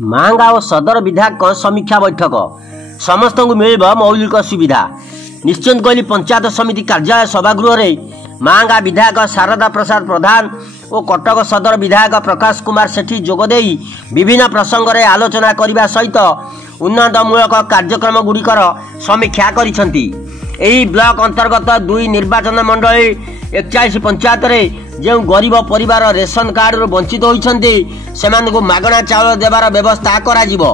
मांगा और सदर विधायक समीक्षा बैठक समस्त को मिल मौलिक सुविधा निश्चिंत कोइली पंचायत समिति कार्यालय सभागृह में मांगा विधायक शारदा प्रसाद प्रधान और कटक सदर विधायक प्रकाश कुमार सेठी जोगदे विभिन्न प्रसंग में आलोचना करने सहित उन्नतमूलक कार्यक्रम गुड़िकर समीक्षा करिसेंती। एही ब्लॉक अंतर्गत 2 निर्वाचन मंडली 41 पंचायत रे जो गरीब परिवार रेशन कार्ड रू वंचित होइछन्ती सेमान को मागणा चाउल देवार व्यवस्था करा जिवो।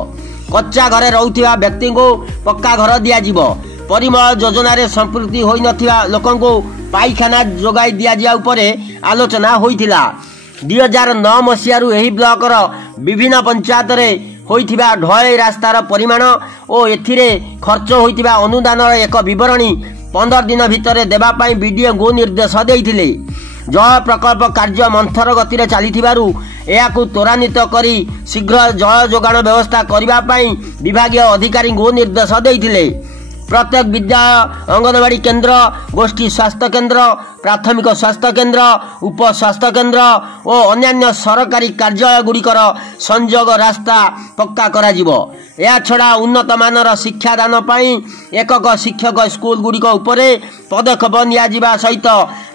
कच्चा घरे रहुथिबा व्यक्ति को पक्का घर दिया जिवो। परिमल योजना रे संपृक्ति होई नथिबा लोकन को पाइखाना जोगाई दिया जिया उपरे आलोचना होइथिला। 2009 मसियारू एही ब्लॉक रो विभिन्न पंचायत रे होइथिबा ढळै रास्तार परिमाण और एथिरे खर्च होइथिबा अनुदान एक विवरणी 15 दिन भितर देबा पई बीडीओ को निर्देश देइथिले। जल प्रकल्प कार्य मंथर गति रे चलिथिबारु एहाकु त्वरान्वित करी शीघ्र जल जोगाण व्यवस्था करिबा पई विभागीय अधिकारी को निर्देश देइथिले। प्रत्येक विद्यालय अंगनवाड़ी केन्द्र गोष्ठी स्वास्थ्य केन्द्र प्राथमिक स्वास्थ्य केन्द्र उप स्वास्थ्य केन्द्र और अन्यान्य सरकारी कार्यालय गुड़िकर संयोग रास्ता पक्का करा जिवो। या छड़ा उन्नत मानर शिक्षादान पाई एकक शिक्षक स्कूल गुड़िक उपरे पदक्षेप निया जिबा सहित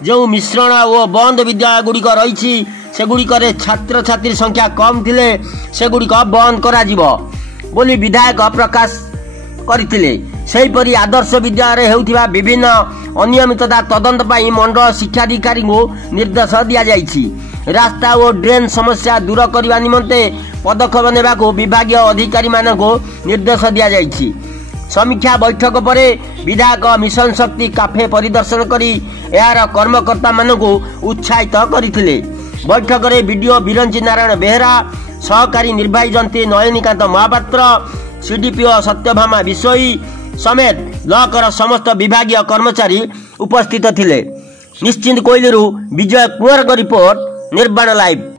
जो मिश्रण और बंद विद्यालय गुड़िक रही सेगुड़िक छात्र छात्री संख्या कम थिले सेगुड़िक बंद करा जिवो बोली विधायक प्रकाश करथिले। सेहीपरि आदर्श विद्यालय हेउथिबा विभिन्न अनियमितता तदंत पाई मंडल शिक्षाधिकारी को निर्देश दिया जाइछि। रास्ता और ड्रेन समस्या दूर करने निमंते पदक्षेप नेबा को विभागीय अधिकारी मानक निर्देश दिया जाइछि। समीक्षा बैठक पर विधायक मिशन शक्ति काफे परिदर्शन करी यार कर्मकर्ता मानक उत्साहित करथिले। बैठक में बीडीओ बिरंजी नारायण बेहरा सहकारी निर्वाही जंत्री नलिनीकांत महापात्र सीडीपीओ सत्यभामा विषयी समेत ब्लॉकर समस्त विभागीय कर्मचारी उपस्थित थिले। निश्चिंत कोइलीरू विजय कुंवर रिपोर्ट निर्वाण लाइव।